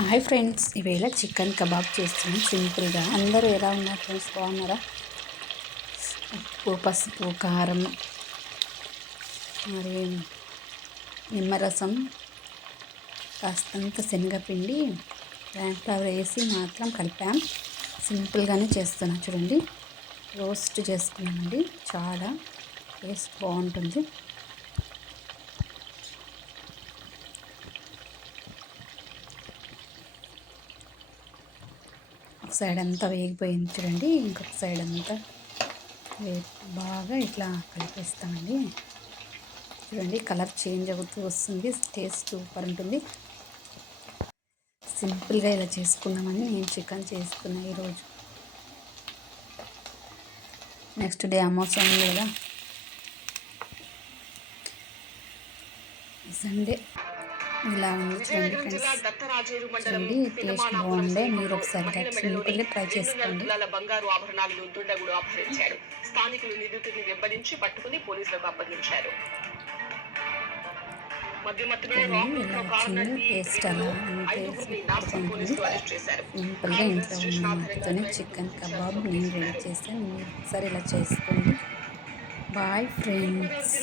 Hi friends, ఈవేళ chicken kebab చేస్తున్నాం సింపుల్గా. అందరూ ఎలా ఉన్నారు ఫ్రెండ్స్? బాగున్నారా? ఉప్పు, పసుపు, కారం, మరి నిమ్మరసం, కాస్తంత శనగపిండి, ఫ్లవర్ వేసి మాత్రం కలిపాం. సింపుల్గానే చేస్తున్నాం. చూడండి, రోస్ట్ చేసుకున్నామండి. చాలా టేస్ట్ బాగుంటుంది. ఒక సైడ్ అంతా వేగిపోయింది చూడండి, ఇంకొక సైడ్ అంతా బాగా ఇట్లా కలిపేస్తామండి. చూడండి, కలర్ చేంజ్ అవుతూ వస్తుంది. టేస్ట్ సూపర్ ఉంటుంది. సింపుల్గా ఇలా చేసుకున్నామని నేను చికెన్ చేసుకున్నా ఈరోజు. నెక్స్ట్ డే అమావాస్య ఉంది కదా, సండే. ఇలా ఉంది చూడండి ఫ్రెండ్స్. చూడండి, టేస్ట్ బాగుండే. మీరు ఒకసారి సింపుల్గా ట్రై చేసుకోండి. బంగారు ఆభరణాలను దుండగుడు అపహరించాడు. స్థానికులు నిందితుడిని వెంబడించి పట్టుకుని పోలీసులకు అప్పగించారు. చిన్న టేస్ట్ అలా అంటే సూపర్గా ఉంటుంది. సింపుల్గా ఇంట్లో ఉన్న వాటితోనే చికెన్ కబాబ్ నేను రెడీ చేశాను. మీరు ఒకసారి ఇలా చేసుకోండి. Bye friends.